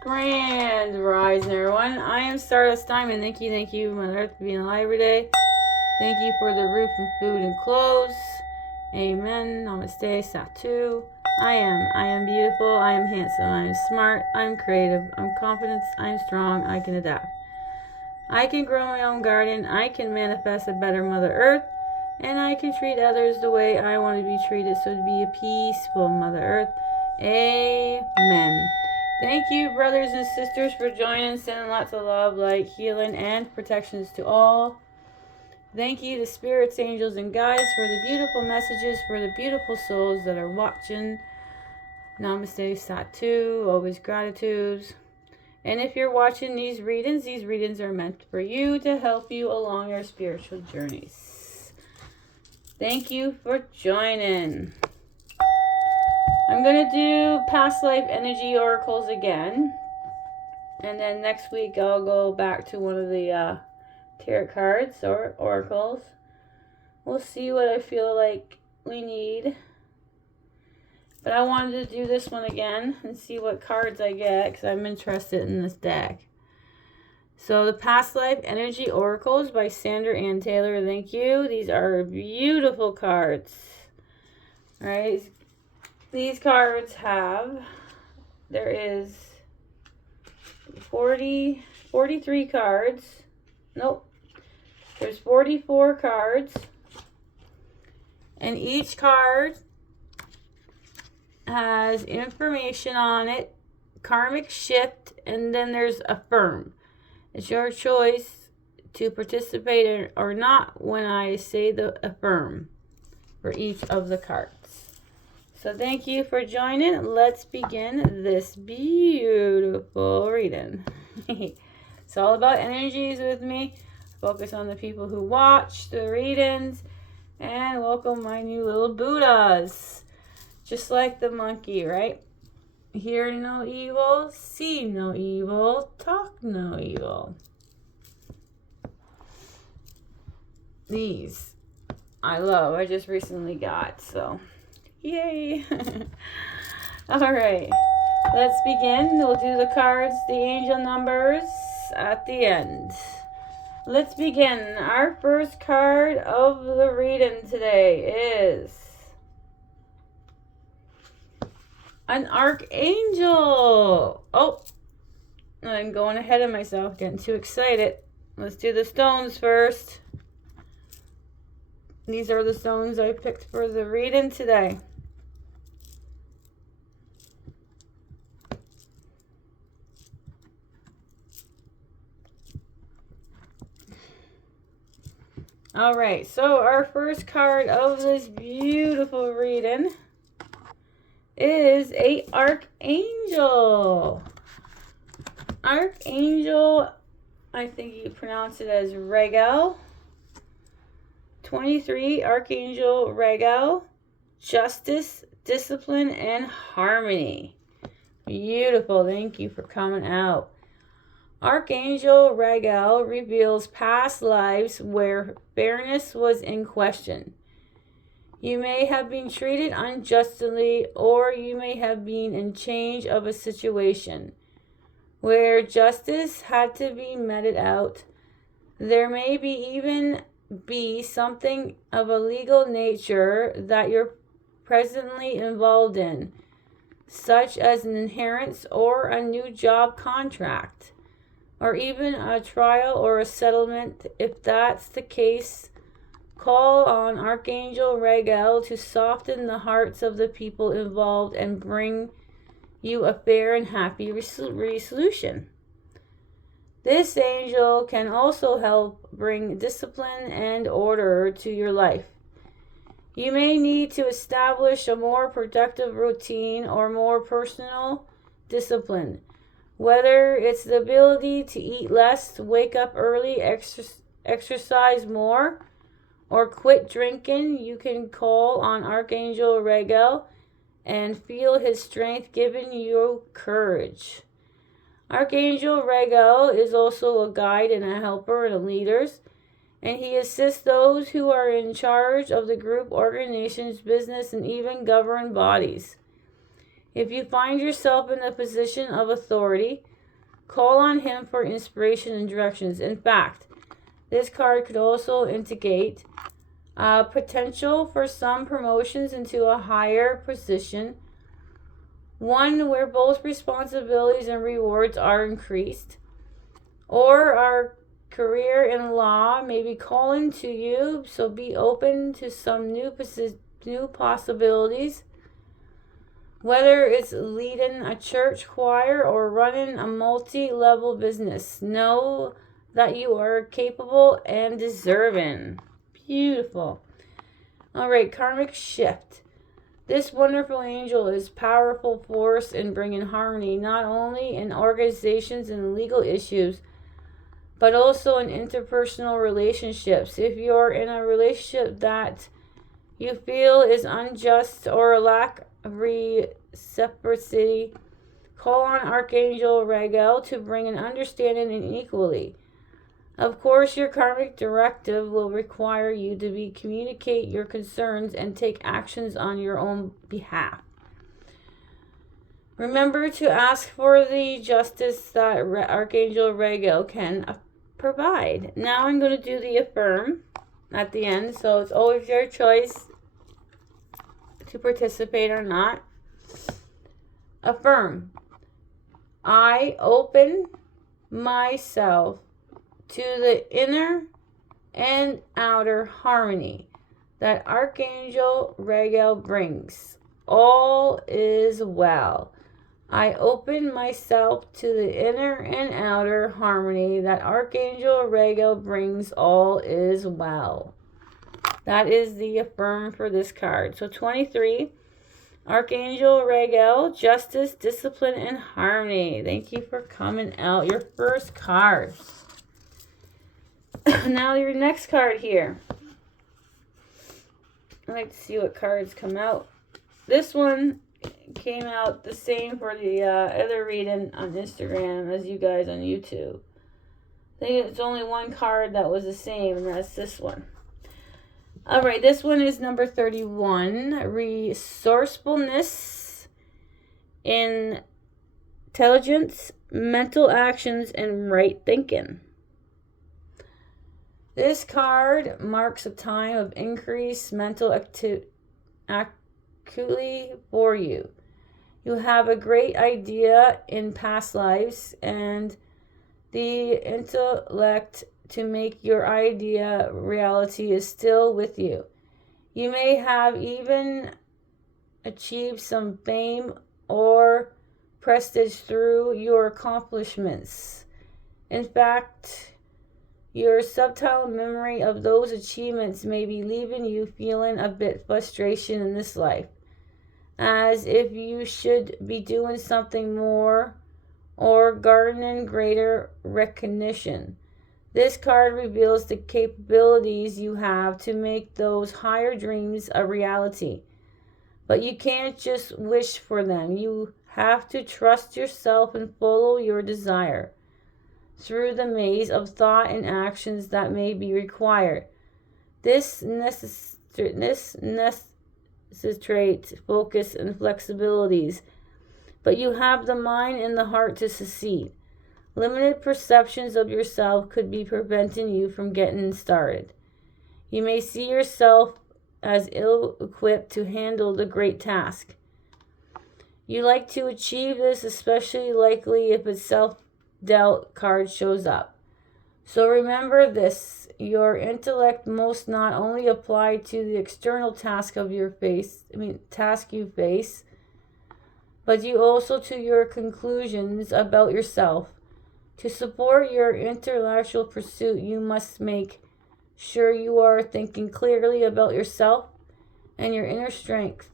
Grand Rising, everyone. I am Stardust Diamond. Thank you, Mother Earth, for being alive every day. Thank you for the roof and food and clothes. Amen. Namaste, Satu. I am beautiful. I am handsome. I am smart. I'm creative. I'm confident. I'm strong. I can adapt. I can grow my own garden. I can manifest a better Mother Earth. And I can treat others the way I want to be treated. So to be a peaceful Mother Earth. Amen. Thank you, brothers and sisters, for joining. Sending lots of love, light, healing, and protections to all. Thank you to spirits, angels, and guides for the beautiful messages, for the beautiful souls that are watching. Namaste, Satu. Always gratitudes. And if you're watching these readings are meant for you to help you along your spiritual journeys. Thank you for joining. I'm going to do past life energy oracles again. And then next week I'll go back to one of the tarot cards or oracles. We'll see what I feel like we need. But I wanted to do this one again and see what cards I get because I'm interested in this deck. So the Past Life Energy Oracles by Sandra Ann Taylor. Thank you. These are beautiful cards. All right. These cards have, there is 43 cards. Nope. There's 44 cards. And each card has information on it, karmic shift, and then there's affirm. It's your choice to participate or not when I say the affirm for each of the cards. So thank you for joining. Let's begin this beautiful reading. It's all about energies with me. Focus on the people who watch the readings and welcome my new little Buddhas. Just like the monkey, right? Hear no evil, see no evil, talk no evil. These I love. I just recently got, so yay. All right, let's begin. We'll do the cards, the angel numbers at the end. Let's begin. Our first card of the reading today is an archangel. Oh, I'm going ahead of myself, getting too excited. Let's do the stones first. These are the stones I picked for the reading today. All right, so our first card of this beautiful reading is a archangel. Archangel, I think you pronounce it as Regel. 23, Archangel Regel. Justice, discipline, and harmony. Beautiful. Thank you for coming out. Archangel Regel reveals past lives where fairness was in question. You may have been treated unjustly, or you may have been in change of a situation where justice had to be meted out. There may even be something of a legal nature that you're presently involved in, such as an inheritance or a new job contract, or even a trial or a settlement. If that's the case, call on Archangel Regel to soften the hearts of the people involved and bring you a fair and happy resolution. This angel can also help bring discipline and order to your life. You may need to establish a more productive routine or more personal discipline. Whether it's the ability to eat less, wake up early, exercise more, or quit drinking, you can call on Archangel Regel and feel his strength giving you courage. Archangel Regel is also a guide and a helper and a leader, and he assists those who are in charge of the group, organizations, business, and even government bodies. If you find yourself in a position of authority, call on him for inspiration and directions. In fact, this card could also indicate potential for some promotions into a higher position, one where both responsibilities and rewards are increased, or our career in law may be calling to you, so be open to some new possibilities. Whether it's leading a church choir or running a multi-level business, know that you are capable and deserving. Beautiful. All right, karmic shift. This wonderful angel is powerful force in bringing harmony, not only in organizations and legal issues, but also in interpersonal relationships. If you're in a relationship that you feel is unjust or a lack of reciprocity, call on Archangel Raguel to bring an understanding and equality. Of course, your karmic directive will require you to communicate your concerns and take actions on your own behalf. Remember to ask for the justice that Archangel Raguel can provide. Now I'm going to do the affirm at the end, so it's always your choice to participate or not. Affirm. I open myself to the inner and outer harmony that Archangel Raguel brings. All is well. I open myself to the inner and outer harmony that Archangel Raguel brings. All is well. That is the affirm for this card. So 23, Archangel Raguel, justice, discipline, and harmony. Thank you for coming out. Your first card. Now your next card here. I like to see what cards come out. This one came out the same for the other reading on Instagram as you guys on YouTube. I think it's only one card that was the same, and that's this one. Alright, this one is number 31. Resourcefulness, intelligence, mental actions, and right thinking. This card marks a time of increased mental acuity for you. You have a great idea in past lives and the intellect to make your idea reality is still with you. You may have even achieved some fame or prestige through your accomplishments. In fact, your subtle memory of those achievements may be leaving you feeling a bit frustration in this life, as if you should be doing something more or garnering greater recognition. This card reveals the capabilities you have to make those higher dreams a reality. But you can't just wish for them. You have to trust yourself and follow your desire through the maze of thought and actions that may be required. This necessitates focus and flexibilities, but you have the mind and the heart to succeed. Limited perceptions of yourself could be preventing you from getting started. You may see yourself as ill-equipped to handle the great task. You like to achieve this, especially likely if a self-doubt card shows up. So remember this, your intellect must not only apply to the external task you face, but you also to your conclusions about yourself. To support your intellectual pursuit, you must make sure you are thinking clearly about yourself and your inner strength.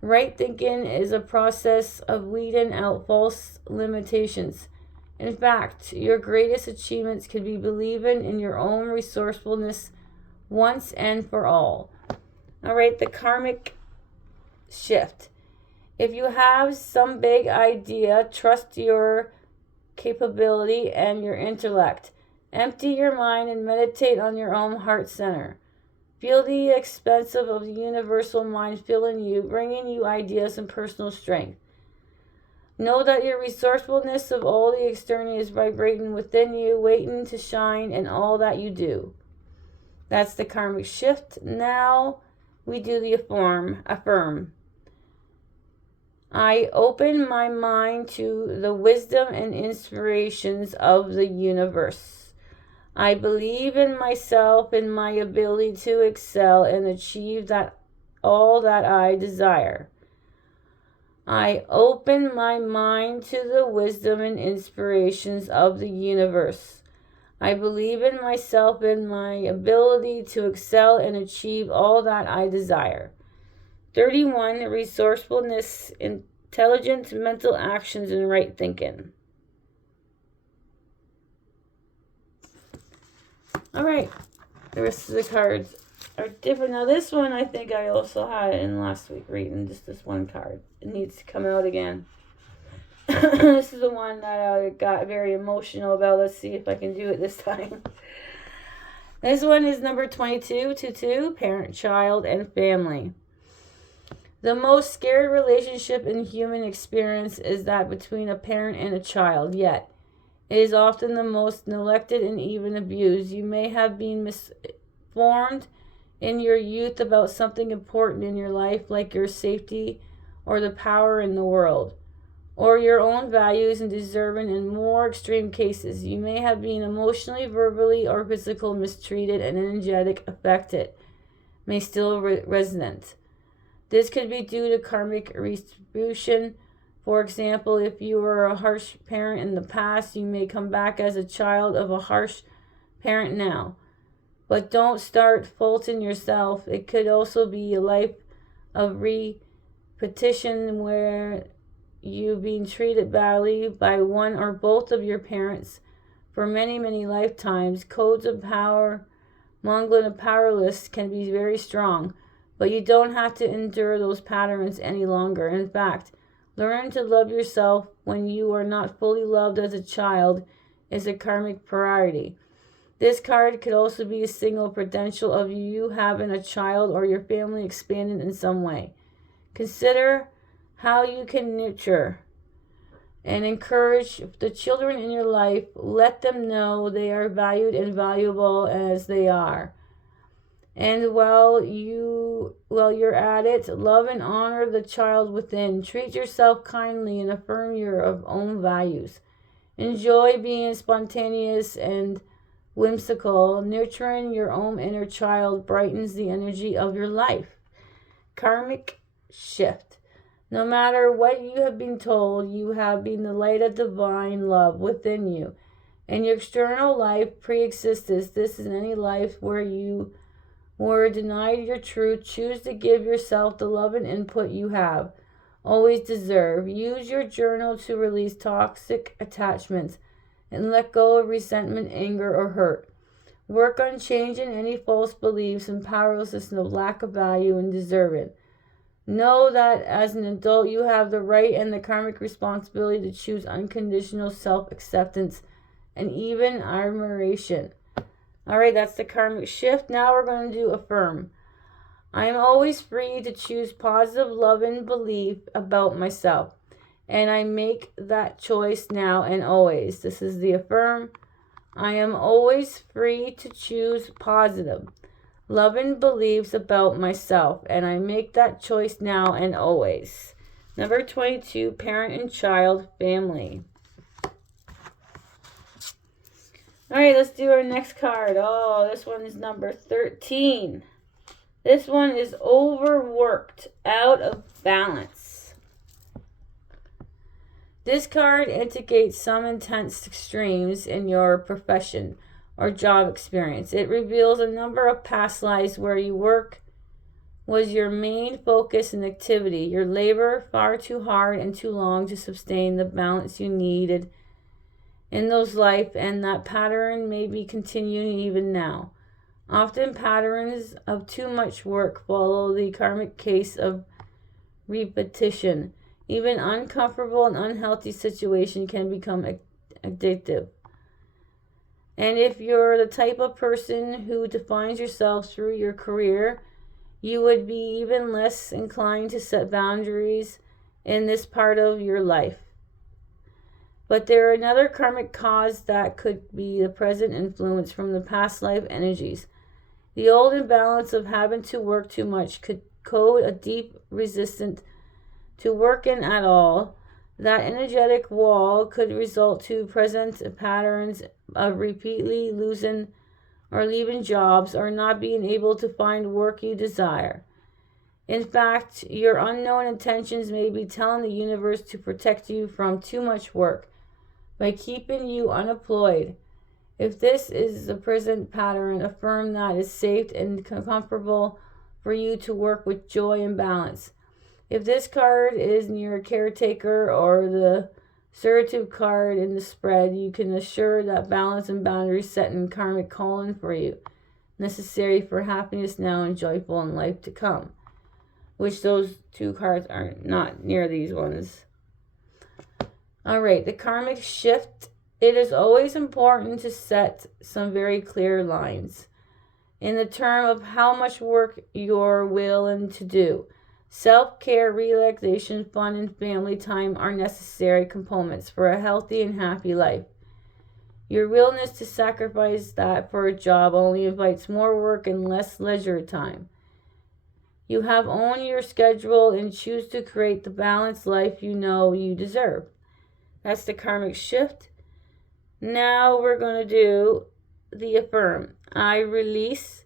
Right thinking is a process of weeding out false limitations. In fact, your greatest achievements could be believing in your own resourcefulness once and for all. All right, the karmic shift. If you have some big idea, trust your capability and your intellect. Empty your mind and meditate on your own heart center. Feel the expansive of the universal mind filling you, bringing you ideas and personal strength. Know that your resourcefulness of all the external is vibrating within you, waiting to shine in all that you do. That's the karmic shift. Now we do the affirm. I open my mind to the wisdom and inspirations of the universe. I believe in myself and my ability to excel and achieve all that I desire. I open my mind to the wisdom and inspirations of the universe. I believe in myself and my ability to excel and achieve all that I desire. 31, resourcefulness, intelligence, mental actions, and right thinking. All right, the rest of the cards are different. Now, this one I think I also had in last week reading, just this one card. It needs to come out again. This is the one that I got very emotional about. Let's see if I can do it this time. This one is number 22, parent, child, and family. The most scared relationship in human experience is that between a parent and a child, yet it is often the most neglected and even abused. You may have been misinformed in your youth about something important in your life, like your safety or the power in the world, or your own values and deserving. In more extreme cases, you may have been emotionally, verbally, or physically mistreated, and energetic affected may still resonate. This could be due to karmic retribution. For example, if you were a harsh parent in the past, you may come back as a child of a harsh parent now. But don't start faulting yourself. It could also be a life of repetition where you've been treated badly by one or both of your parents for many, many lifetimes. Codes of power, mongling and powerless can be very strong. But you don't have to endure those patterns any longer. In fact, learn to love yourself when you are not fully loved as a child is a karmic priority. This card could also be a signal potential of you having a child or your family expanding in some way. Consider how you can nurture and encourage the children in your life. Let them know they are valued and valuable as they are. And while you're at it, love and honor the child within. Treat yourself kindly and affirm your own values. Enjoy being spontaneous and whimsical. Nurturing your own inner child brightens the energy of your life. Karmic shift. No matter what you have been told, you have been the light of divine love within you. And your external life pre-exists. This is any life where you were denied your truth. Choose to give yourself the love and input you have always deserve. Use your journal to release toxic attachments and let go of resentment, anger, or hurt. Work on changing any false beliefs and powerlessness of lack of value and deserving. Know that as an adult you have the right and the karmic responsibility to choose unconditional self-acceptance and even admiration. All right, that's the karmic shift. Now we're going to do affirm. I am always free to choose positive love and belief about myself. And I make that choice now and always. This is the affirm. I am always free to choose positive love and beliefs about myself. And I make that choice now and always. Number 22, parent and child, family. All right, let's do our next card. Oh, this one is number 13. This one is overworked, out of balance. This card indicates some intense extremes in your profession or job experience. It reveals a number of past lives where your work was your main focus and activity. Your labor far too hard and too long to sustain the balance you needed in those life, and that pattern may be continuing even now. Often patterns of too much work follow the karmic case of repetition. Even uncomfortable and unhealthy situation can become addictive. And if you're the type of person who defines yourself through your career, you would be even less inclined to set boundaries in this part of your life. But there are another karmic cause that could be the present influence from the past life energies. The old imbalance of having to work too much could code a deep resistance to working at all. That energetic wall could result to present patterns of repeatedly losing or leaving jobs or not being able to find work you desire. In fact, your unknown intentions may be telling the universe to protect you from too much work by keeping you unemployed. If this is the present pattern, affirm that it's safe and comfortable for you to work with joy and balance. If this card is near a caretaker or the assertive card in the spread, you can assure that balance and boundaries set in karmic calling for you, necessary for happiness now and joyful in life to come. Which those two cards are not near these ones. All right, the karmic shift. It is always important to set some very clear lines in the term of how much work you're willing to do. Self-care, relaxation, fun, and family time are necessary components for a healthy and happy life. Your willingness to sacrifice that for a job only invites more work and less leisure time. You have owned your schedule and choose to create the balanced life you know you deserve. That's the karmic shift. Now we're going to do the affirm. I release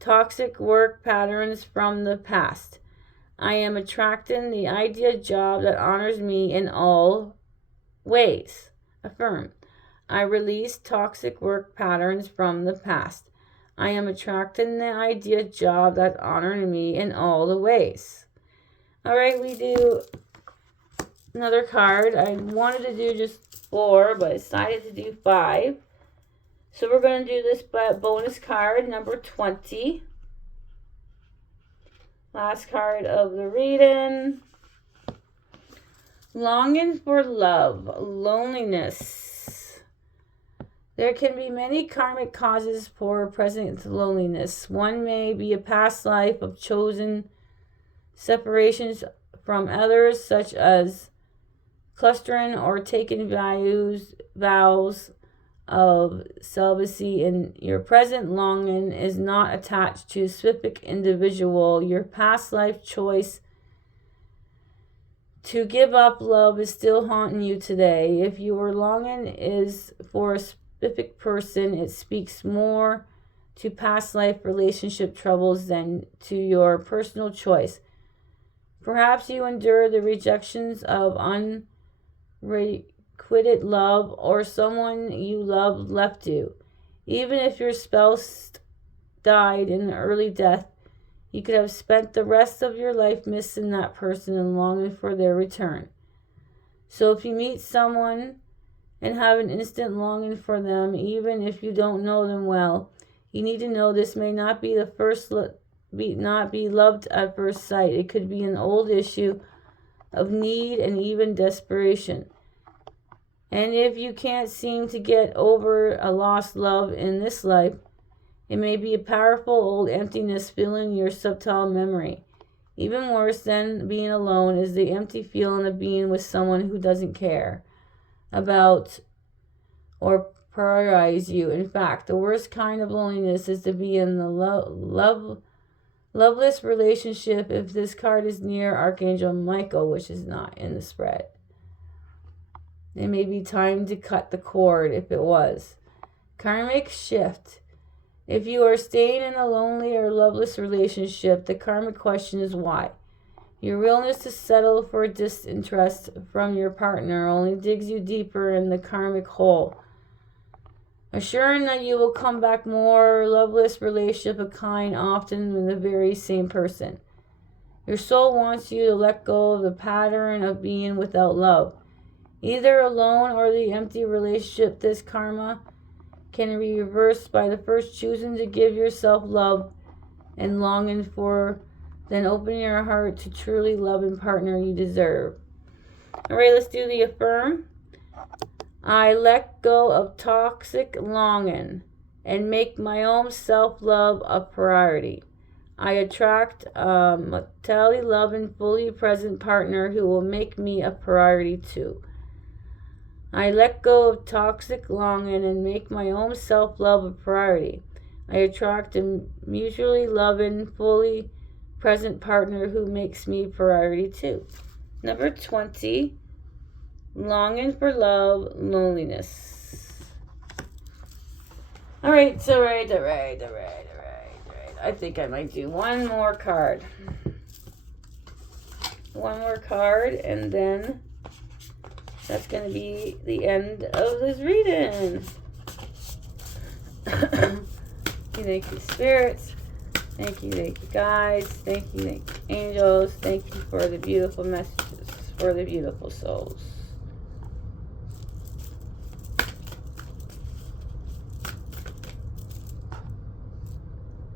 toxic work patterns from the past. I am attracting the ideal job that honors me in all ways. Affirm. I release toxic work patterns from the past. I am attracting the ideal job that honors me in all the ways. All right, we do another card. I wanted to do just 4, but decided to do 5. So we're going to do this bonus card, number 20. Last card of the reading. Longing for love, loneliness. There can be many karmic causes for present loneliness. One may be a past life of chosen separations from others, such as clustering or taking vows of celibacy. In your present longing is not attached to a specific individual. Your past life choice to give up love is still haunting you today. If your longing is for a specific person, it speaks more to past life relationship troubles than to your personal choice. Perhaps you endure the rejections of unrequited love, or someone you loved left you. Even if your spouse died in an early death, you could have spent the rest of your life missing that person and longing for their return. So if you meet someone and have an instant longing for them, even if you don't know them well, you need to know this may not be not be loved at first sight. It could be an old issue of need and even desperation. And if you can't seem to get over a lost love in this life, it may be a powerful old emptiness filling your subtle memory. Even worse than being alone is the empty feeling of being with someone who doesn't care about or prioritize you. In fact, the worst kind of loneliness is to be in the loveless relationship. If this card is near Archangel Michael, which is not in the spread, it may be time to cut the cord if it was. Karmic shift. If you are staying in a lonely or loveless relationship, the karmic question is why. Your willingness to settle for disinterest from your partner only digs you deeper in the karmic hole, assuring that you will come back more loveless relationship of kind, often with the very same person. Your soul wants you to let go of the pattern of being without love, either alone or the empty relationship. This karma can be reversed by the first choosing to give yourself love and longing for, then open your heart to truly loving partner you deserve. All right, let's do the affirm. I let go of toxic longing and make my own self-love a priority. I attract a totally loving, fully present partner who will make me a priority too. I let go of toxic longing and make my own self-love a priority. I attract a mutually loving, fully present partner who makes me a priority too. Number 20, longing for love, loneliness. All right. I think I might do one more card. One more card, and then that's going to be the end of this reading. Thank you, spirits. Thank you, guys. Thank you, angels. Thank you for the beautiful messages, for the beautiful souls.